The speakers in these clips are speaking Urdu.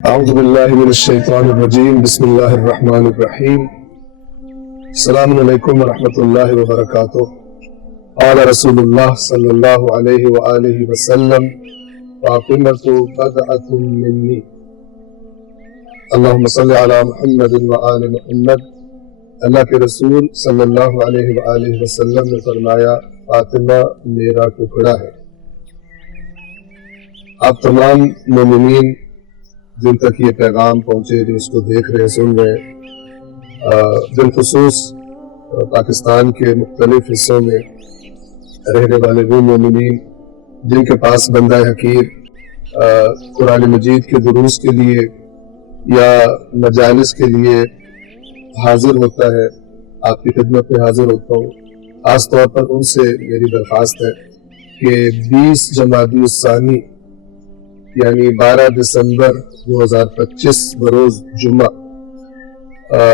اعوذ باللہ من الشیطان الرجیم بسم اللہ الرحمن الرحیم السلام علیکم ورحمۃ اللہ وبرکاتہ قال رسول اللہ صلی اللہ علیہ وآلہ وسلم فاطمۃ بدعۃ منی اللہم صلی علی محمد وآل محمد۔ اللہ کے رسول صلی اللہ علیہ وآلہ وسلم نے فرمایا فاطمہ میرا ٹکڑا ہے۔ آپ تمام مومنین جن تک یہ پیغام پہنچے، جو اس کو دیکھ رہے سن رہے، بالخصوص پاکستان کے مختلف حصوں میں رہنے والے وہ مومنین جن کے پاس بندہ حقیر قرآن مجید کے دروس کے لیے یا مجالس کے لیے حاضر ہوتا ہے، آپ کی خدمت میں حاضر ہوتا ہوں۔ خاص طور پر ان سے میری درخواست ہے کہ 20 جمادی الثانی یعنی 12 دسمبر 2025 بروز جمعہ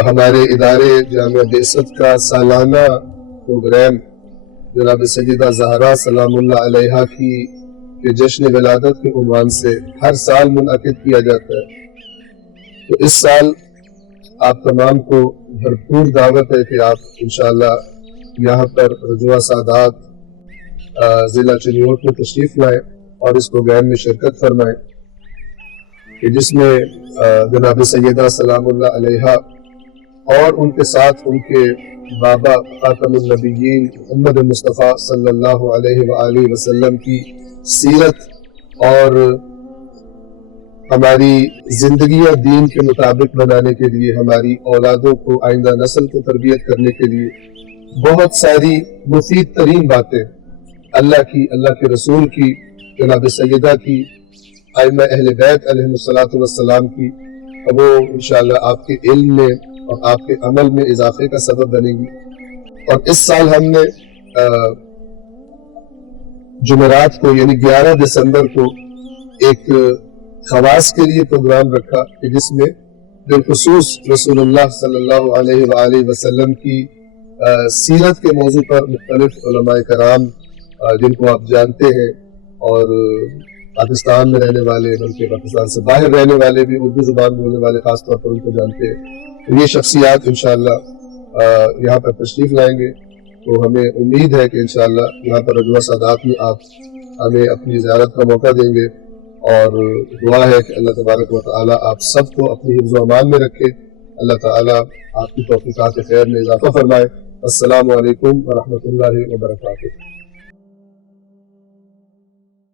ہمارے ادارے جامعہ بعثت کا سالانہ پروگرام جناب سیدہ زہرا سلام اللہ علیہا کی جشن ولادت کے عنوان سے ہر سال منعقد کیا جاتا ہے۔ تو اس سال آپ تمام کو بھرپور دعوت ہے کہ آپ انشاءاللہ یہاں پر رجوع سادات ضلع چنیوٹ میں تشریف لائیں اور اس پروگرام میں شرکت فرمائیں کہ جس میں جناب سیدہ سلام اللہ علیہا اور ان کے ساتھ ان کے بابا خاتم النبیین محمد مصطفیٰ صلی اللہ علیہ وآلہ وسلم کی سیرت اور ہماری زندگیاں دین کے مطابق بنانے کے لیے، ہماری اولادوں کو، آئندہ نسل کو تربیت کرنے کے لیے بہت ساری مفید ترین باتیں اللہ کی، اللہ کے رسول کی، جناب سیدہ کی، ائمہ اہل بیت علیہ الصلوۃ والسلام کی، وہ انشاءاللہ آپ کے علم میں اور آپ کے عمل میں اضافے کا سبب بنے گی۔ اور اس سال ہم نے جمعرات کو یعنی 11 دسمبر کو ایک خواص کے لیے پروگرام رکھا کہ جس میں بالخصوص رسول اللہ صلی اللہ علیہ وآلہ وسلم کی سیرت کے موضوع پر مختلف علماء کرام جن کو آپ جانتے ہیں اور پاکستان میں رہنے والے بلکہ پاکستان سے باہر رہنے والے بھی اردو زبان بولنے والے خاص طور پر ان کو جانتے ہیں، تو یہ شخصیات انشاءاللہ یہاں پر تشریف لائیں گے۔ تو ہمیں امید ہے کہ انشاءاللہ یہاں پر رجوع سادات میں آپ ہمیں اپنی زیارت کا موقع دیں گے، اور دعا ہے کہ اللہ تبارک و تعالیٰ آپ سب کو اپنی حفظ و امان میں رکھے، اللہ تعالیٰ آپ کی توفیقات خیر میں اضافہ فرمائے۔ السلام علیکم ورحمۃ اللہ وبرکاتہ۔